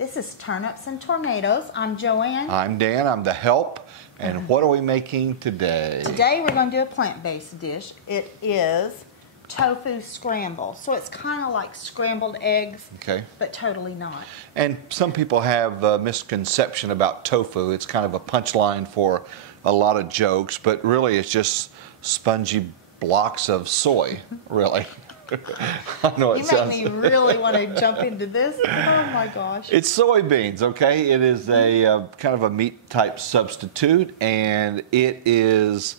This is turnips and tomatoes. I'm Joanne. I'm Dan. I'm the help. And what are we making today? Today we're going to do a plant-based dish. It is tofu scramble. So it's kind of like scrambled eggs, but totally not. And some people have a misconception about tofu. It's kind of a punchline for a lot of jokes, but really it's just spongy blocks of soy, really. I know you make me really want to jump into this. Oh my gosh. It's soybeans, okay? It is a kind of a meat type substitute, and it is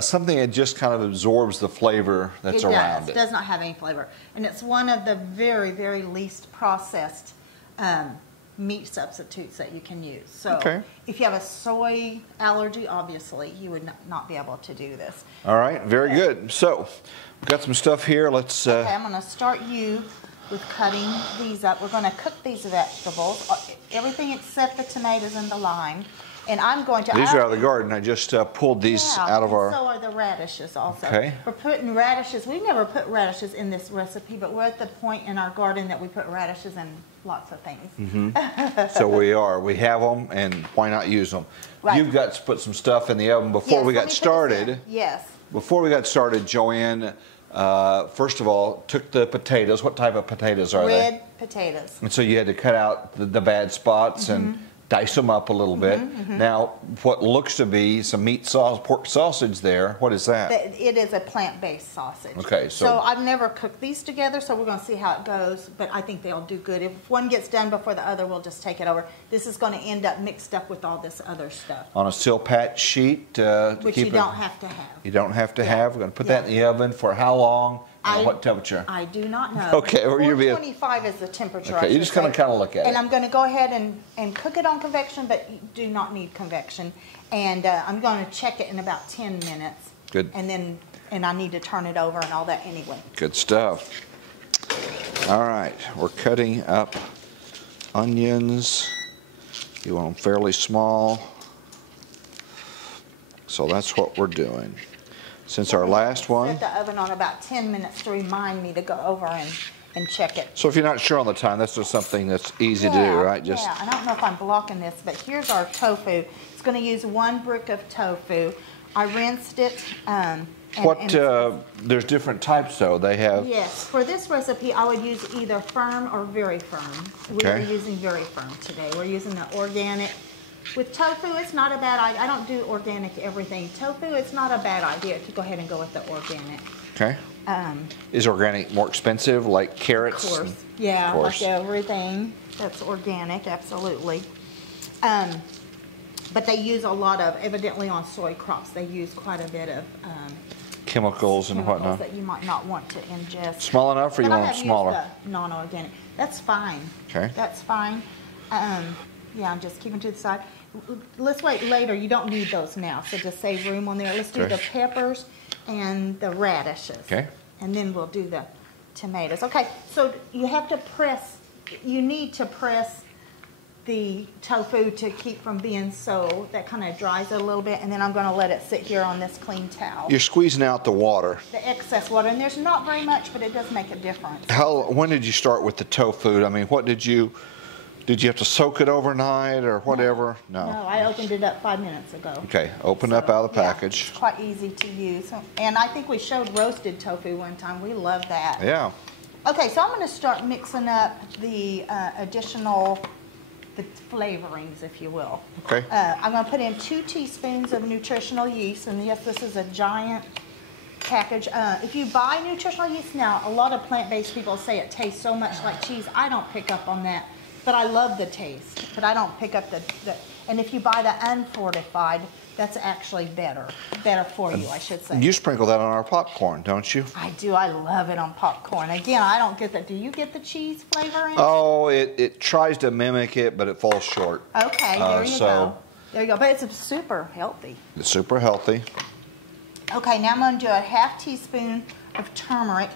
something that just kind of absorbs the flavor that's around it. It does not have any flavor. And it's one of the very, very least processed meat substitutes that you can use. So if you have a soy allergy, obviously, you would not be able to do this. All right, very good. So we've got some stuff here. Let's... Okay, I'm going to start you with cutting these up. We're going to cook these vegetables, everything except the tomatoes and the lime. And I'm going to... These are out of the garden. I just pulled these out of our... so are the radishes also. Okay. We're putting radishes. We never put radishes in this recipe, but we're at the point in our garden that we put radishes in lots of things. So we are. We have them, and why not use them? Right. You've got to put some stuff in the oven before we got started. Yes. Before we got started, Joanne, first of all, took the potatoes. What type of potatoes are they? Red potatoes. And so you had to cut out the bad spots and dice them up a little bit. Now, what looks to be some meat sauce, pork sausage there, what is that? It is a plant-based sausage. Okay, so I've never cooked these together, so we're going to see how it goes, but I think they'll do good. If one gets done before the other, we'll just take it over. This is going to end up mixed up with all this other stuff. On a silpat sheet. Which you don't have to have. You don't have to have. We're going to put that in the oven for how long? What temperature? I do not know. Okay, 425 is the temperature. Okay, you're just going to kind of look at it. And I'm going to go ahead and cook it on convection, but you do not need convection. And I'm going to check it in about 10 minutes. Good. And I need to turn it over and all that anyway. Good stuff. All right, we're cutting up onions. You want them fairly small. So that's what we're doing. Since our last one... Set the oven on about 10 minutes to remind me to go over and check it. So if you're not sure on the time, that's just something that's easy to do, right? Yeah, I don't know if I'm blocking this, but here's our tofu. It's going to use 1 brick of tofu. I rinsed it. There's different types, though. They have... Yes, for this recipe, I would use either firm or very firm. We're using very firm today. We're using the organic. With tofu, it's not a bad idea. I don't do organic everything. Tofu, it's not a bad idea to go ahead and go with the organic. Okay. Is organic more expensive, like carrots? Of course. Yeah, like everything that's organic, absolutely. But they use a lot of, evidently on soy crops, they use quite a bit of chemicals and whatnot that you might not want to ingest. Small enough, or you want them smaller? Non-organic. That's fine. Okay. That's fine. Yeah, I'm just keeping to the side. Let's wait later. You don't need those now, so just save room on there. Let's do the peppers and the radishes. Okay. And then we'll do the tomatoes. Okay, so you have to press, you need to press the tofu to keep from being so, that kind of dries it a little bit, and then I'm going to let it sit here on this clean towel. You're squeezing out the water. The excess water, and there's not very much, but it does make a difference. When did you start with the tofu? I mean, what did you have to soak it overnight or whatever? No. I opened it up 5 minutes ago. Okay, opened up out of the package. Yeah, it's quite easy to use. And I think we showed roasted tofu one time. We love that. Yeah. Okay, so I'm going to start mixing up the the flavorings, if you will. Okay. I'm going to put in 2 teaspoons of nutritional yeast. And yes, this is a giant package. If you buy nutritional yeast now, a lot of plant-based people say it tastes so much like cheese. I don't pick up on that. But I love the taste, but I don't pick up the and if you buy the unfortified, that's actually better for you, I should say. You sprinkle that on our popcorn, don't you? I do. I love it on popcorn. Again, I don't get that. Do you get the cheese flavor in it? Oh, it tries to mimic it, but it falls short. Okay, there you go. There you go. But it's super healthy. It's super healthy. Okay, now I'm going to do a ½ teaspoon of turmeric.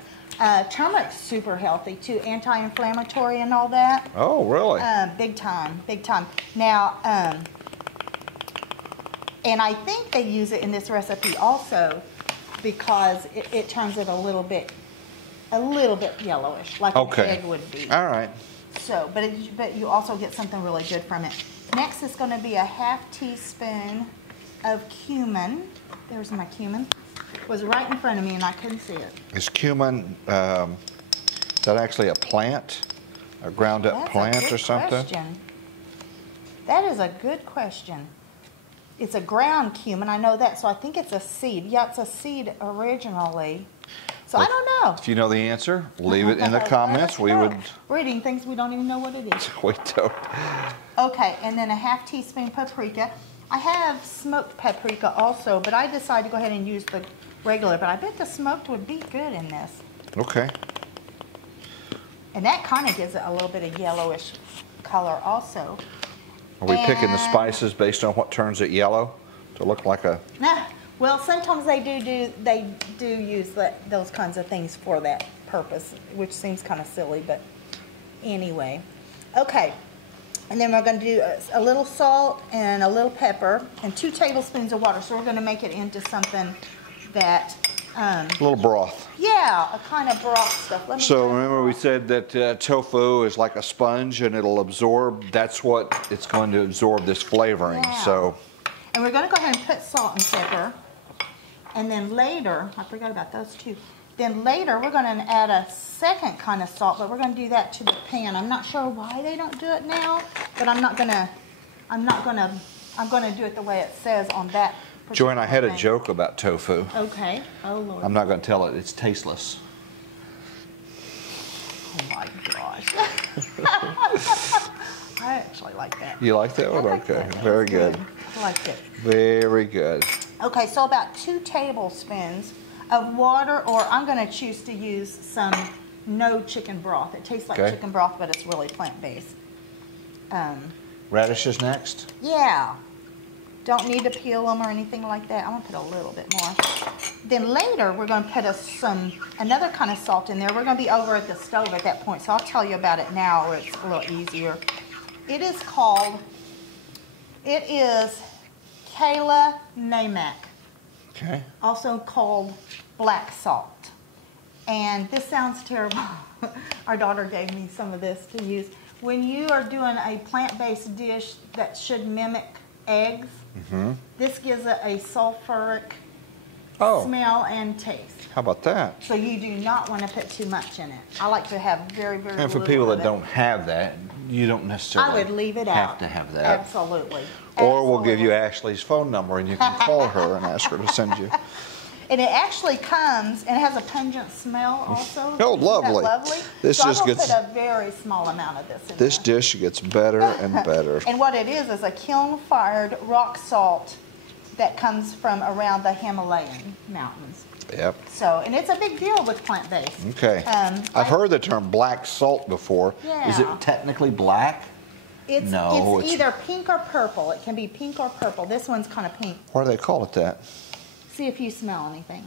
Turmeric's super healthy too, anti-inflammatory and all that. Oh, really? Big time, big time. Now, and I think they use it in this recipe also because it turns it a little bit yellowish, like an egg would be. All right. So, but you also get something really good from it. Next is going to be a ½ teaspoon of cumin. There's my cumin. It was right in front of me and I couldn't see it. Is cumin, is that actually a plant? A ground up plant or something? Question. That is a good question. It's a ground cumin, I know that, so I think it's a seed. Yeah, it's a seed originally. So well, I don't know. If you know the answer, leave it in the comments. We would... We're eating things we don't even know what it is. We don't. Okay, and then a ½ teaspoon paprika. I have smoked paprika also, but I decided to go ahead and use the regular, but I bet the smoked would be good in this. Okay. And that kind of gives it a little bit of yellowish color also. Are we picking the spices based on what turns it yellow to look like a... Nah, well, sometimes they do use those kinds of things for that purpose, which seems kind of silly, but anyway. Okay, and then we're going to do a little salt and a little pepper and 2 tablespoons of water. So we're going to make it into something that... a little broth. Yeah, a kind of broth stuff. So remember we said that tofu is like a sponge and it'll absorb, that's what it's going to absorb, this flavoring. Yeah. So. And we're going to go ahead and put salt and pepper. And then later, I forgot about those two. Then later we're going to add a second kind of salt, but we're going to do that to the pan. I'm not sure why they don't do it now, but I'm going to do it the way it says on that. Joanne, I had a joke about tofu. Okay. Oh, Lord. I'm not going to tell it. It's tasteless. Oh, my gosh. I actually like that. You like that one? Like okay. That. Very good. I liked it. Very good. Okay, so about 2 tablespoons of water, or I'm going to choose to use some no chicken broth. It tastes like chicken broth, but it's really plant-based. Radishes next? Yeah. Don't need to peel them or anything like that. I'm going to put a little bit more. Then later, we're going to put another kind of salt in there. We're going to be over at the stove at that point, so I'll tell you about it now where it's a little easier. It is Kala Namak. Okay. Also called black salt. And this sounds terrible. Our daughter gave me some of this to use. When you are doing a plant-based dish that should mimic eggs, this gives it a sulfuric smell and taste. How about that? So you do not want to put too much in it. I like to have very, very little. And for people that don't have that, you don't necessarily I would leave it have out. to have that. Absolutely. Or we'll give you Ashley's phone number and you can call her and ask her to send you. And it actually comes and it has a pungent smell also. Oh, lovely. Lovely. This so just I'm going to gets, put a very small amount of this in this there. dish gets better and better. And what it is a kiln-fired rock salt that comes from around the Himalayan mountains. Yep. So, and it's a big deal with plant-based. Okay. I've heard the term black salt before. Yeah. Is it technically black? It's it's either pink or purple. It can be pink or purple. This one's kind of pink. Why do they call it that? See if you smell anything.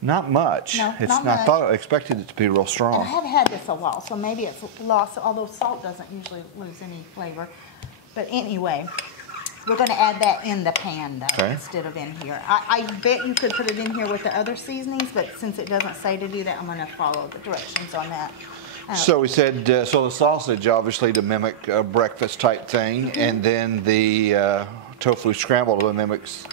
Not much. No, it's not not. much. I expected it to be real And I strong. have had this a while, so maybe it's lost, although salt doesn't usually lose any flavor. But anyway, we're going to add that in the pan, though, instead of in here. I bet you could put it in here with the other seasonings, but since it doesn't say to do that, I'm going to follow the directions on that. So we said, so the sausage, obviously, to mimic a breakfast type thing, and then the tofu scramble to mimics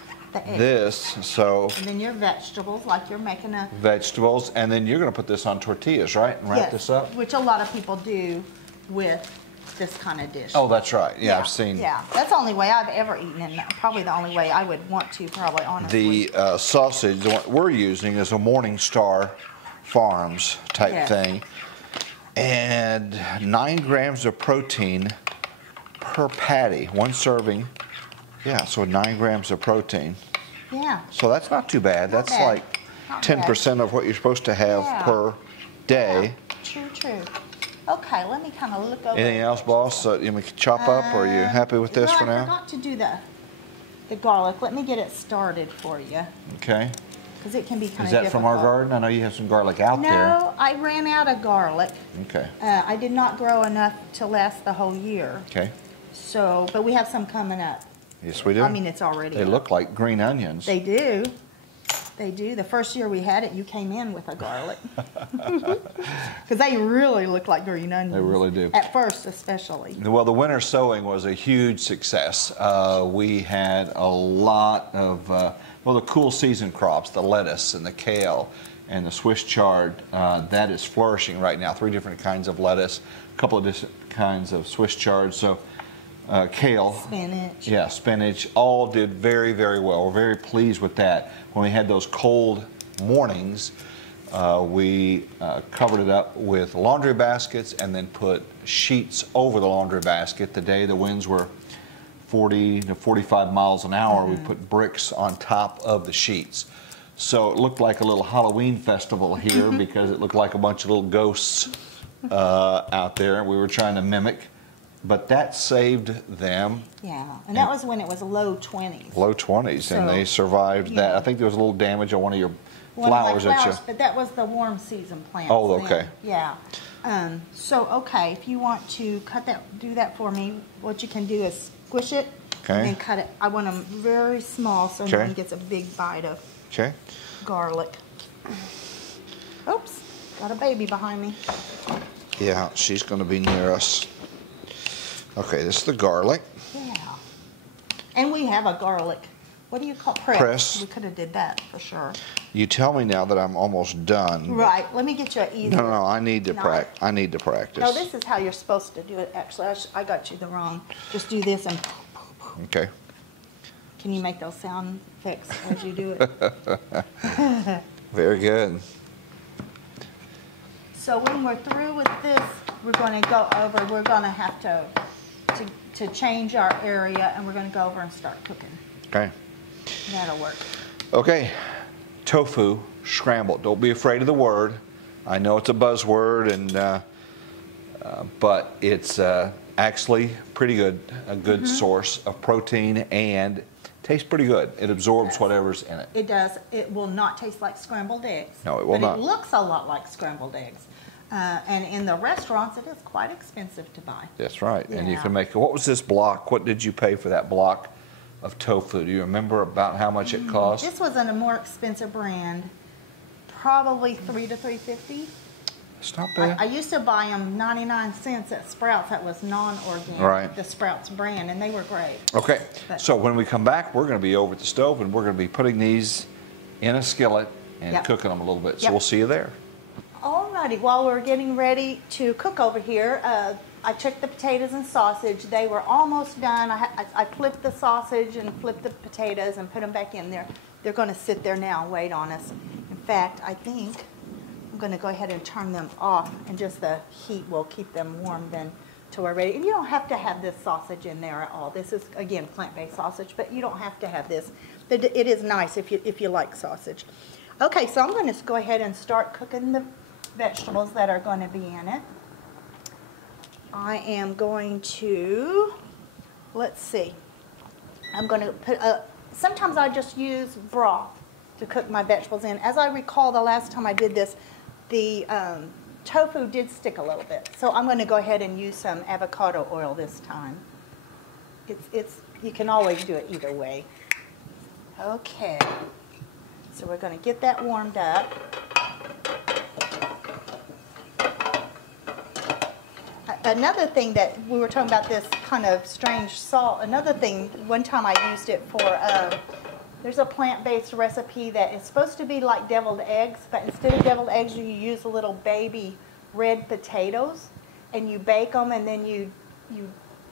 this. So. And then your vegetables, like you're making a. Vegetables, and then you're going to put this on tortillas, right? And wrap this up? Which a lot of people do with this kind of dish. Oh, that's right. Yeah, I've seen. Yeah, that's the only way I've ever eaten, and probably the only way I would want to, probably, honestly. The sausage, the one we're using is a Morningstar Farms type thing. And 9 grams of protein per patty, 1 serving. Yeah, so 9 grams of protein. Yeah. So that's not too bad. That's like 10% of what you're supposed to have per day. Yeah. True. Okay, let me kind of look over. Anything else, boss, that you can chop up, or are you happy with this for now? I forgot to do the garlic. Let me get it started for you. Okay. Because it can be kind of difficult. Is that from our garden? I know you have some garlic out there. No, I ran out of garlic. Okay. I did not grow enough to last the whole year. Okay. So, but we have some coming up. Yes, we do. I mean, it's already They look like green onions. They do. They do. The first year we had it, you came in with a garlic. Because they really look like green onions. They really do. At first, especially. Well, the winter sowing was a huge success. We had a lot of, well, the cool season crops, the lettuce and the kale and the Swiss chard, that is flourishing right now. 3 different kinds of lettuce, a couple of different kinds of Swiss chard. So kale. Spinach. Yeah, spinach, all did very, very well. We're very pleased with that. When we had those cold mornings, we covered it up with laundry baskets and then put sheets over the laundry basket. The day the winds were 40 to 45 miles an hour, we put bricks on top of the sheets. So it looked like a little Halloween festival here because it looked like a bunch of little ghosts out there we were trying to mimic. But that saved them. Yeah, and that was when it was low 20s. Low 20s, So, and they survived that. yeah. I think there was a little damage on one of your One of my flowers that you... but that was the warm season plants. Oh, then. okay. Yeah. So, okay, if you want to do that for me, what you can do is squish it Okay. and then cut it. I want them very small so no Okay. one gets a big bite of Okay. garlic. Oops, got a baby behind me. Yeah, she's going to be near us. Okay, this is the garlic. Yeah. And we have a garlic. What do you call Press. We could have did that for sure. You tell me now that I'm almost done. Right. Let me get you an easy. No, I need to knife. I need to practice. No, this is how you're supposed to do it. Actually, I got you the wrong. Just do this and. Okay. Can you make those sound effects as you do it? Very good. So when we're through with this, we're going to go over. We're going to have to change our area, and we're going to go over and start cooking. Okay. That'll work. Okay. Tofu scramble. Don't be afraid of the word. I know it's a buzzword, and but it's actually pretty good. A good source of protein, and tastes pretty good. It absorbs whatever's in it. It does. It will not taste like scrambled eggs. No, it will not. But it looks a lot like scrambled eggs. And in the restaurants, it is quite expensive to buy. That's right. And you Yeah. can make, what was this block? What did you pay for that block of tofu? Do you remember about how much it cost? This was in a more expensive brand, probably $3 to $3.50. It's not bad. I used to buy them 99 cents at Sprouts. That was non-organic, Right. the Sprouts brand, and they were great. Okay, But- so when we come back, we're going to be over at the stove, and we're going to be putting these in a skillet and Yep. cooking them a little bit. So Yep. we'll see you there. Alrighty, while we're getting ready to cook over here, I checked the potatoes and sausage. They were almost done. I flipped the sausage and flipped the potatoes and put them back in there. They're going to sit there now and wait on us. In fact, I think I'm going to go ahead and turn them off, and just the heat will keep them warm then till we're ready. And you don't have to have this sausage in there at all. This is, again, plant-based sausage, but you don't have to have this. It is nice if you like sausage. Okay, so I'm going to go ahead and start cooking the vegetables that are going to be in it. I am going to, let's see, I'm going to put, sometimes I just use broth to cook my vegetables in. As I recall, the last time I did this, the tofu did stick a little bit. So I'm going to go ahead and use some avocado oil this time. You can always do it either way. Okay, so we're going to get that warmed up. Another thing that we were talking about, this kind of strange salt. Another thing, one time I used it for, there's a plant-based recipe that is supposed to be like deviled eggs, but instead of deviled eggs, you use little baby red potatoes, and you bake them, and then you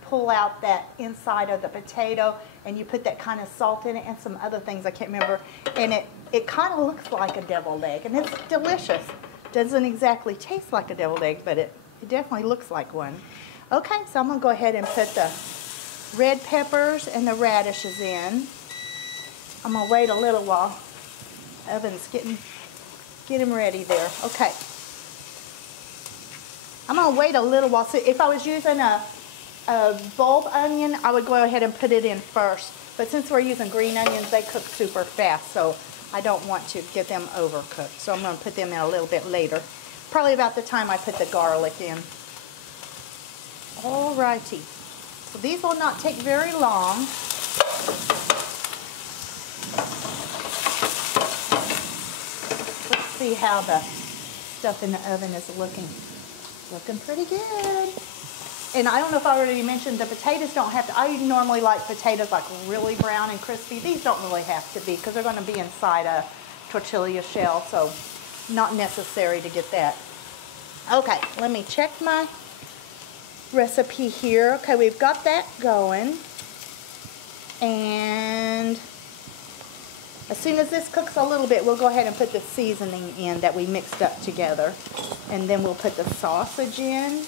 pull out that inside of the potato, and you put that kind of salt in it and some other things I can't remember, and it kind of looks like a deviled egg, and it's delicious. Doesn't exactly taste like a deviled egg, but it definitely looks like one. Okay, so I'm going to go ahead and put the red peppers and the radishes in. I'm going to wait a little while. Oven's getting ready there. Okay. I'm going to wait a little while. So if I was using a bulb onion, I would go ahead and put it in first. But since we're using green onions, they cook super fast, so I don't want to get them overcooked. So I'm going to put them in a little bit later. Probably about the time I put the garlic in. Alrighty. So these will not take very long. see how the stuff in the oven is looking. Looking pretty good. And I don't know if I already mentioned, the potatoes don't have to, I normally like potatoes like really brown and crispy. These don't really have to be because they're going to be inside a tortilla shell, so not necessary to get that. Okay, let me check my recipe here. Okay, we've got that going. And as soon as this cooks a little bit, we'll go ahead and put the seasoning in that we mixed up together. And then we'll put the sausage in.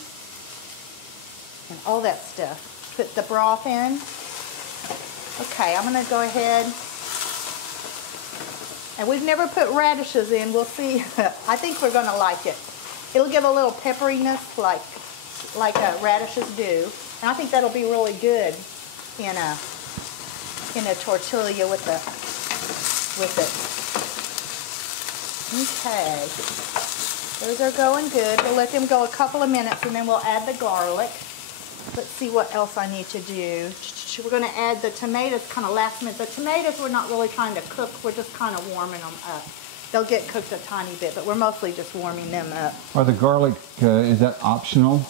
And all that stuff. Put the broth in. Okay, I'm going to go ahead. And we've never put radishes in. We'll see. I think we're going to like it. It'll give a little pepperiness like radishes do. And I think that'll be really good in a tortilla with it. Okay. Those are going good. We'll let them go a couple of minutes and then we'll add the garlic. Let's see what else I need to do. We're going to add the tomatoes kind of last minute. The tomatoes we're not really trying to cook. We're just kind of warming them up. They'll get cooked a tiny bit, but we're mostly just warming them up. Are the garlic, is that optional?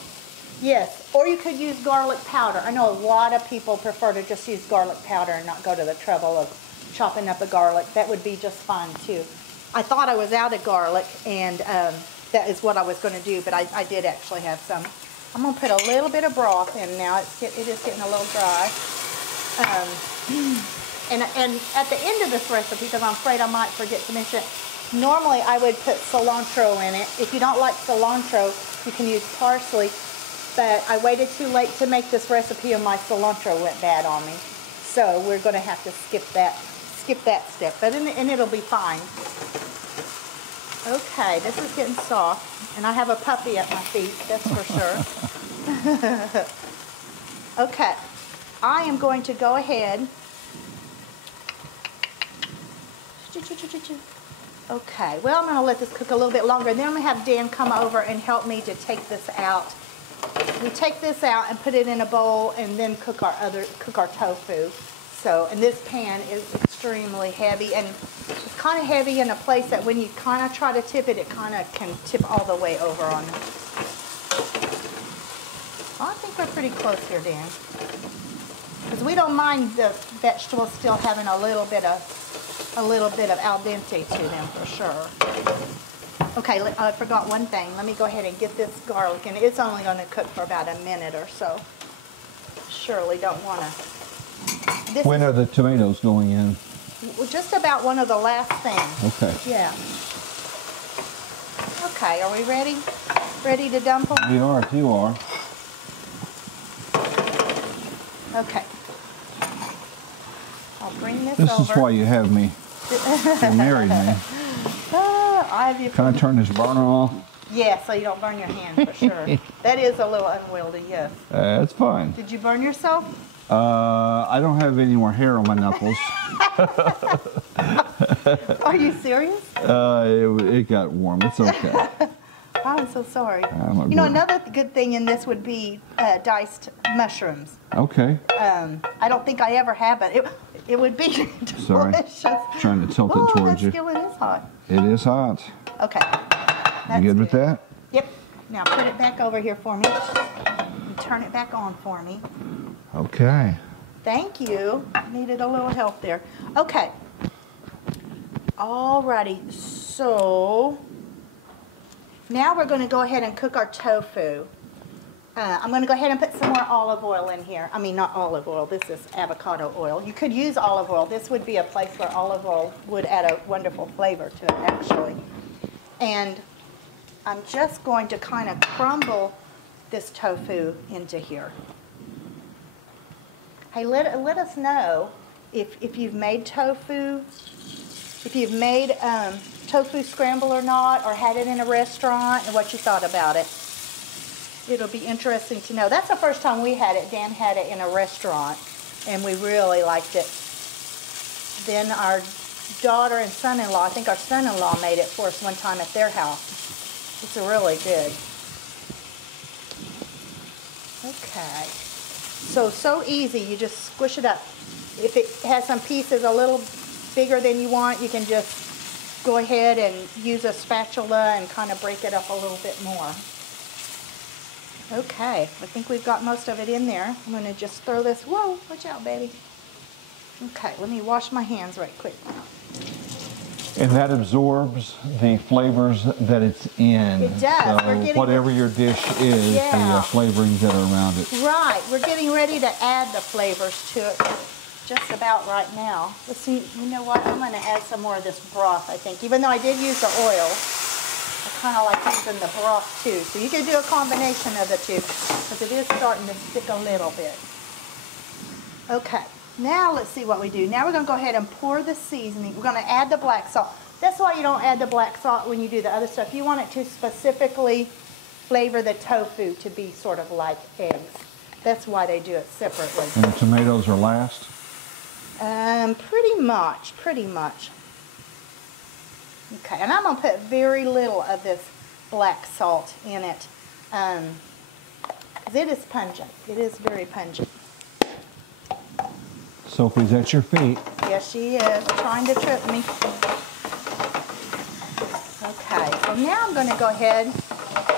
Yes, or you could use garlic powder. I know a lot of people prefer to just use garlic powder and not go to the trouble of chopping up a garlic. That would be just fine too. I thought I was out of garlic, and that is what I was going to do, but I did actually have some. I'm going to put a little bit of broth in now. It is getting a little dry. And at the end of this recipe, because I'm afraid I might forget to mention it, normally I would put cilantro in it. If you don't like cilantro, you can use parsley. But I waited too late to make this recipe and my cilantro went bad on me. So we're going to have to skip that step. But and it'll be fine. Okay, this is getting soft. And I have a puppy at my feet, that's for sure. Okay, I am going to go ahead. Okay, well, I'm going to let this cook a little bit longer. Then I'm going to have Dan come over and help me to take this out. We take this out and put it in a bowl and then cook our tofu. So, and this pan is extremely heavy, and it's kind of heavy in a place that when you kind of try to tip it, it kind of can tip all the way over on it. Well, I think we're pretty close here, Dan. Because we don't mind the vegetables still having a little bit of al dente to them for sure. Okay, I forgot one thing. Let me go ahead and get this garlic, and it's only going to cook for about a minute or so. Surely don't want to. When are the tomatoes going in? Well, just about one of the last things. Okay. Yeah. Okay, are we ready? Ready to dump them? We are, if you are. Okay. I'll bring this over. This is why you have me. You married me. Can I turn this burner off? Yeah, so you don't burn your hand for sure. That is a little unwieldy, yes. That's fine. Did you burn yourself? I don't have any more hair on my knuckles. Are you serious? It got warm. It's okay. I'm so sorry. You know, another good thing in this would be diced mushrooms. Okay. I don't think I ever have, but it would be delicious. Sorry. Trying to tilt it towards you. That skillet is hot. It is hot. Okay. You good with that? Yep. Now put it back over here for me. And turn it back on for me. Okay. Thank you. Needed a little help there. Okay. Alrighty. So now we're going to go ahead and cook our tofu. I'm going to go ahead and put some more olive oil in here. I mean, not olive oil. This is avocado oil. You could use olive oil. This would be a place where olive oil would add a wonderful flavor to it, actually. And I'm just going to kind of crumble this tofu into here. Hey, let us know if you've made tofu, if you've made tofu scramble or not, or had it in a restaurant, and what you thought about it. It'll be interesting to know. That's the first time we had it. Dan had it in a restaurant, and we really liked it. Then our daughter and son-in-law, I think our son-in-law made it for us one time at their house. It's really good. Okay. So easy. You just squish it up. If it has some pieces a little bigger than you want, you can just go ahead and use a spatula and kind of break it up a little bit more. Okay, I think we've got most of it in there. I'm going to just throw this. Whoa, watch out, baby. Okay, let me wash my hands right quick. And that absorbs the flavors that it's in. It does. So whatever your dish is, the flavorings that are around it. Right. We're getting ready to add the flavors to it just about right now. Let's see. You know what? I'm going to add some more of this broth, I think. Even though I did use the oil, I kind of like using the broth too. So you can do a combination of the two because it is starting to stick a little bit. Okay. Now let's see what we do. Now we're going to go ahead and pour the seasoning. We're going to add the black salt. That's why you don't add the black salt when you do the other stuff. You want it to specifically flavor the tofu to be sort of like eggs. That's why they do it separately. And the tomatoes are last? Pretty much. Okay, and I'm going to put very little of this black salt in it. Because it is pungent. It is very pungent. Sophie's at your feet. Yes, she is, trying to trip me. Okay, so now I'm going to go ahead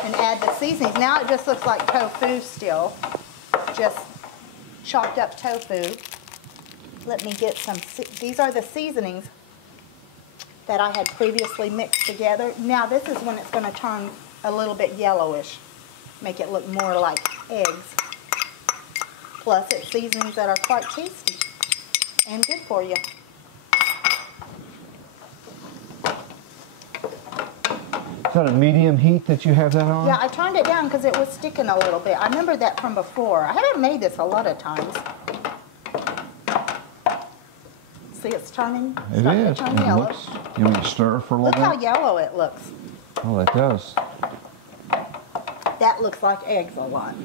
and add the seasonings. Now it just looks like tofu still, just chopped up tofu. Let me get some, these are the seasonings that I had previously mixed together. Now this is when it's going to turn a little bit yellowish, make it look more like eggs. Plus it's seasonings that are quite tasty and good for you. Is that a medium heat that you have that on? Yeah, I turned it down because it was sticking a little bit. I remember that from before. I haven't made this a lot of times. See, it's turning. It is. Turn yellow. You want to stir for a little bit? Look how yellow it looks. Oh, it does. That looks like eggs a lot.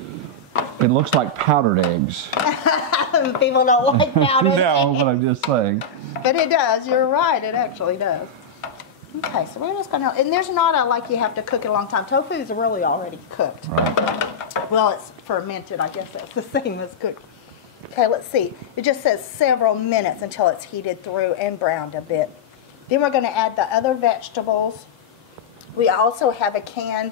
It looks like powdered eggs. People don't like powdered eggs. No, but I'm just saying. But it does. You're right. It actually does. Okay, so we're just going to, and there's not a, like you have to cook it a long time. Tofu is really already cooked. Right. Well, it's fermented. I guess that's the same as cooked. Okay, let's see. It just says several minutes until it's heated through and browned a bit. Then we're going to add the other vegetables. We also have a can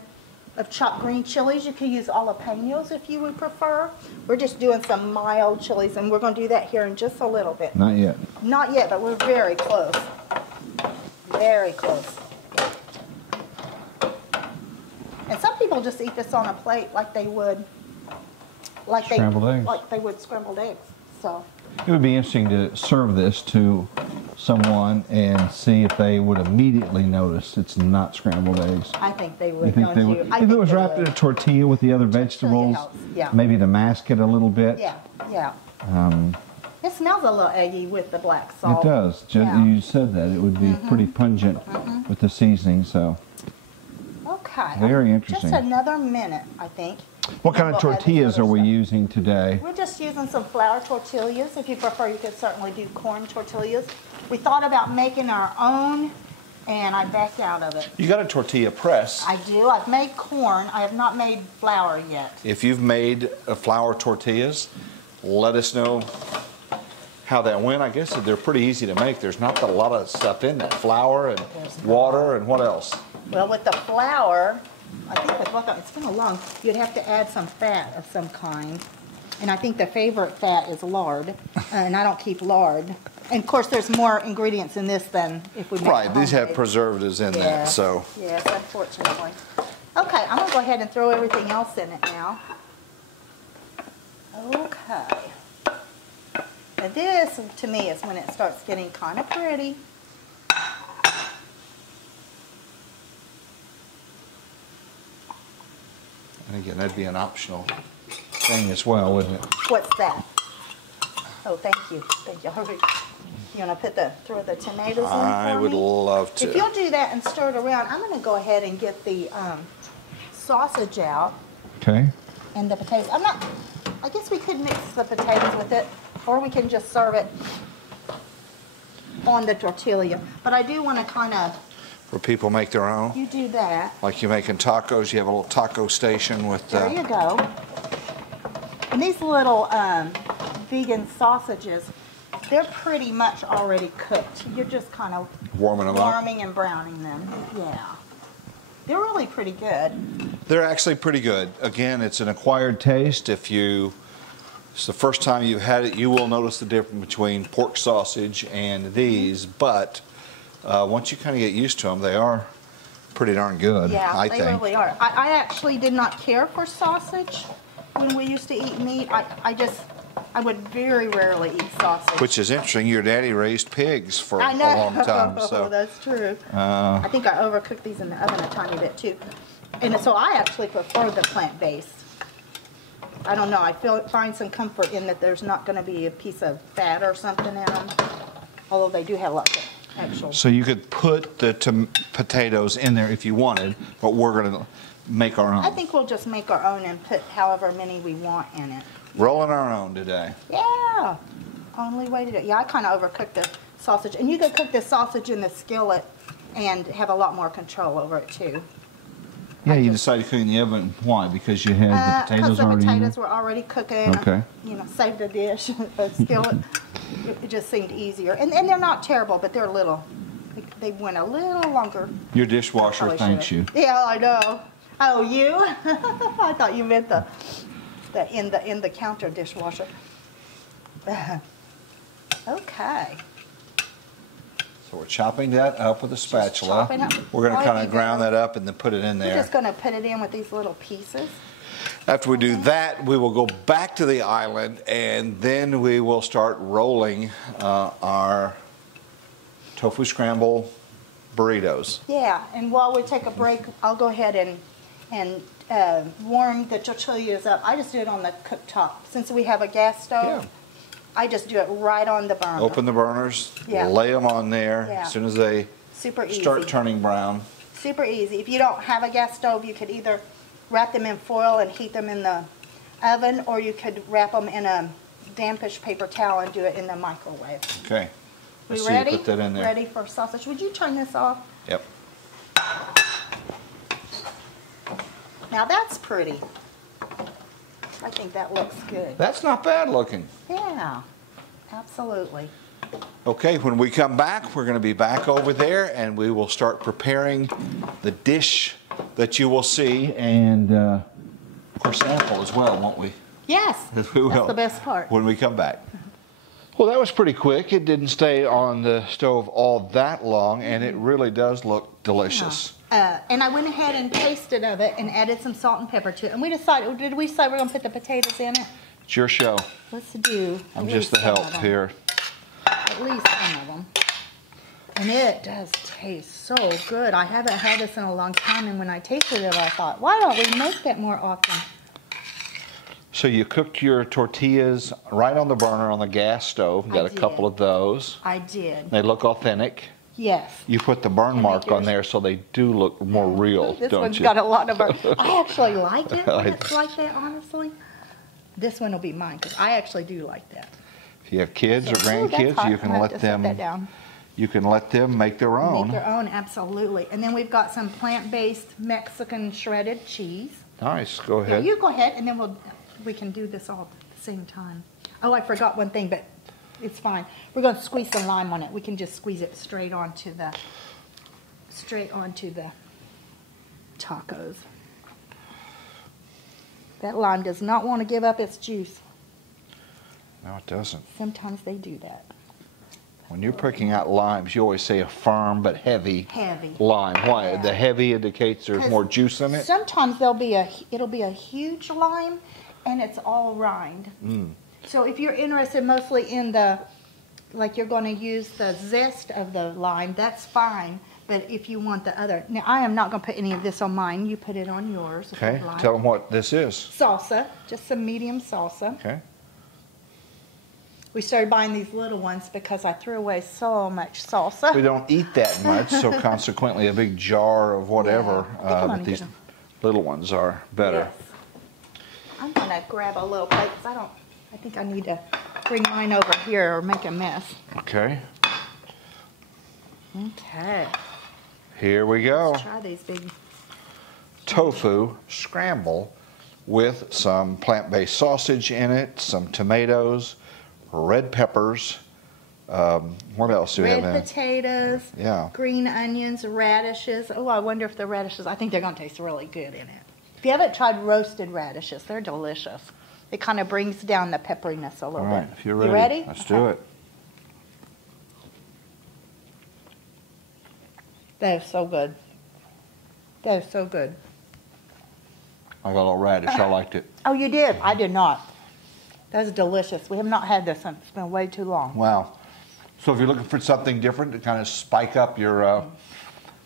of chopped green chilies. You can use jalapenos if you would prefer. We're just doing some mild chilies, and we're going to do that here in just a little bit. Not yet. Not yet, but we're very close. Very close. And some people just eat this on a plate like they would, Scrambled eggs. like they would scrambled eggs. So It would be interesting to serve this to someone and see if they would immediately notice it's not scrambled eggs. I think they You would. think they would? If it was wrapped in a tortilla with the other vegetables, yeah. maybe to mask it a little bit. Yeah, yeah. It smells a little eggy with the black salt. It does. Yeah. You said that. It would be pretty pungent with the seasoning, so. Okay. Very interesting. Just another minute, I think. What kind of We'll add the tortillas other are we stuff. using today? We're just using some flour tortillas. If you prefer, you could certainly do corn tortillas. We thought about making our own, and I backed out of it. You got a tortilla press. I do. I've made corn. I have not made flour yet. If you've made flour tortillas, let us know how that went. I guess they're pretty easy to make. There's not a lot of stuff in that. Flour and water and what else? Well, with the flour, I think with what it's been a long, you'd have to add some fat of some kind. And I think the favorite fat is lard, and I don't keep lard. And of course, there's more ingredients in this than if we make Right, these have homemade. preservatives in that, so. Yes, unfortunately. Okay, I'm going to go ahead and throw everything else in it now. Okay. And this, to me, is when it starts getting kind of pretty. And again, that'd be an optional thing as well, wouldn't it? What's that? Oh, thank you. Thank you. You want to throw the tomatoes in for me? I would love to. If you'll do that and stir it around, I'm going to go ahead and get the sausage out. Okay. And the potatoes. I guess we could mix the potatoes with it, or we can just serve it on the tortilla. But I do want to kind of... Where people make their own. You do that. Like you're making tacos, you have a little taco station with... There you go. And these little vegan sausages they're pretty much already cooked. You're just kind of Warming them up. warming and browning them. Yeah. They're really pretty good. They're actually pretty good. Again, it's an acquired taste. If it's the first time you've had it, you will notice the difference between pork sausage and these, but once you kind of get used to them, they are pretty darn good, Yeah, I they think. really are. I actually did not care for sausage when we used to eat meat. I would very rarely eat sausage. Which is interesting. Your daddy raised pigs for I a know. long time. So That's true. I think I overcooked these in the oven a tiny bit too. And so I actually prefer the plant-based. I don't know. I find some comfort in that there's not going to be a piece of fat or something in them. Although they do have lots of actual. So you could put the potatoes in there if you wanted, but we're going to make our own. I think we'll just make our own and put however many we want in it. Rolling our own today. Yeah. Only way to do it. Yeah, I kind of overcooked the sausage. And you could cook the sausage in the skillet and have a lot more control over it too. Yeah, you decided to cook in the oven. Why? Because you had the potatoes Because the already in potatoes there? were already cooking. Okay. You know, saved the dish, the skillet. It just seemed easier. And they're not terrible, but they're little. They went a little longer. Your dishwasher Probably thanks you. should've. Yeah, I know. Oh, you? I thought you meant the in the counter dishwasher. Okay. So we're chopping that up with a spatula. chopping up. We're going to All kind you of ground do- that up and then put it in We're there. just going to put it in with these little pieces. After we do that, we will go back to the island and then we will start rolling our tofu scramble burritos. Yeah, and while we take a break, I'll go ahead and warm the tortillas up. I just do it on the cooktop. Since we have a gas stove, Yeah. I just do it right on the burner. Open the burners, Yeah. lay them on there. Yeah. As soon as they Super easy. start turning brown. Super easy. If you don't have a gas stove, you could either wrap them in foil and heat them in the oven, or you could wrap them in a dampish paper towel and do it in the microwave. Okay. We Let's see, ready? put that in there. Ready for sausage. Would you turn this off? Yep. Now that's pretty. I think that looks good. That's not bad looking. Yeah, absolutely. Okay, when we come back, we're going to be back over there and we will start preparing the dish that you will see and, of course, sample as well, won't we? Yes, We will. that's the best part. When we come back. Well, that was pretty quick. It didn't stay on the stove all that long, and it really does look delicious. And I went ahead and tasted of it and added some salt and pepper to it. And we decided, did we decide we're going to put the potatoes in it? It's your show. Let's do at I'm least just the some of help them. here. At least some of them. And it does taste so good. I haven't had this in a long time, and when I tasted it, I thought, why don't we make that more often? So you cooked your tortillas right on the burner on the gas stove. Got a did. couple of those. I did. They look authentic. Yes. You put the burn Can mark make on yours- there so they do look more real, This don't one's you? got a lot of burn. I actually like it when I- it's like that, honestly. This one will be mine, because I actually do like that. If you have kids or Ooh, that's grandkids, hot. you I'm can gonna let have to set them. that down. You can let them make their own. Make their own, absolutely. And then we've got some plant-based Mexican shredded cheese. Nice. Go Yeah, ahead. you go ahead, and then we can do this all at the same time. Oh, I forgot one thing, but it's fine. We're going to squeeze some lime on it. We can just squeeze it straight onto the tacos. That lime does not want to give up its juice. No, it doesn't. Sometimes they do that. When you're picking out limes, you always say a firm but heavy Heavy. lime. Why? Yeah. The heavy indicates there's 'Cause more juice in it. Sometimes it'll be a huge lime, and it's all rind. So if you're interested mostly in like you're going to use the zest of the lime, that's fine. But if you want the other, now I am not going to put any of this on mine. You put it on yours. If Okay. you'd like. Tell them what this is. Salsa, just some medium salsa. Okay. We started buying these little ones because I threw away so much salsa. We don't eat that much, so consequently, a big jar of whatever. Yeah. I think I'm But gonna these get 'em. little ones are better. Yes. I'm going to grab a little plate because I think I need to bring mine over here or make a mess. Okay. Okay. Here we go. Let's try these big. Tofu scramble with some plant-based sausage in it, some tomatoes, red peppers, What else do we have? Red potatoes, Yeah. green onions, radishes. Oh, I wonder if the radishes, I think they're going to taste really good in it. If you haven't tried roasted radishes, they're delicious. It kind of brings down the pepperiness a little All right, bit. if you're ready, You ready? let's do it. That is so good. That is so good. I got a little radish. I liked it. Oh, you did? I did not. That's delicious. We have not had this since. It's been way too long. Wow. So if you're looking for something different to kind of spike up your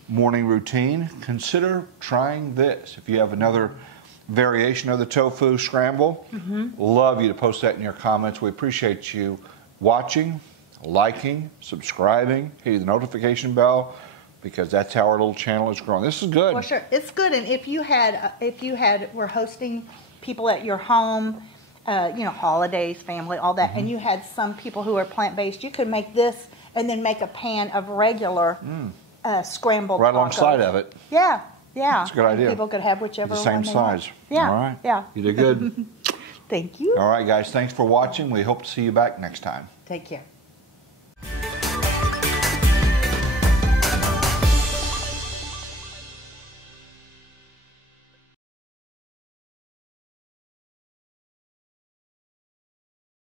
morning routine, consider trying this. If you have another variation of the tofu scramble, love you to post that in your comments. We appreciate you watching, liking, subscribing, hitting the notification bell, because that's how our little channel is growing. This is good. Well, sure, it's good. And if you were hosting people at your home, you know, holidays, family, all that, and you had some people who are plant-based, you could make this and then make a pan of regular scrambled Right tacos. alongside of it. Yeah, yeah. That's a good idea. People could have whichever The same one they want. size. Yeah, All right. yeah. You did good. Thank you. All right, guys. Thanks for watching. We hope to see you back next time. Take care.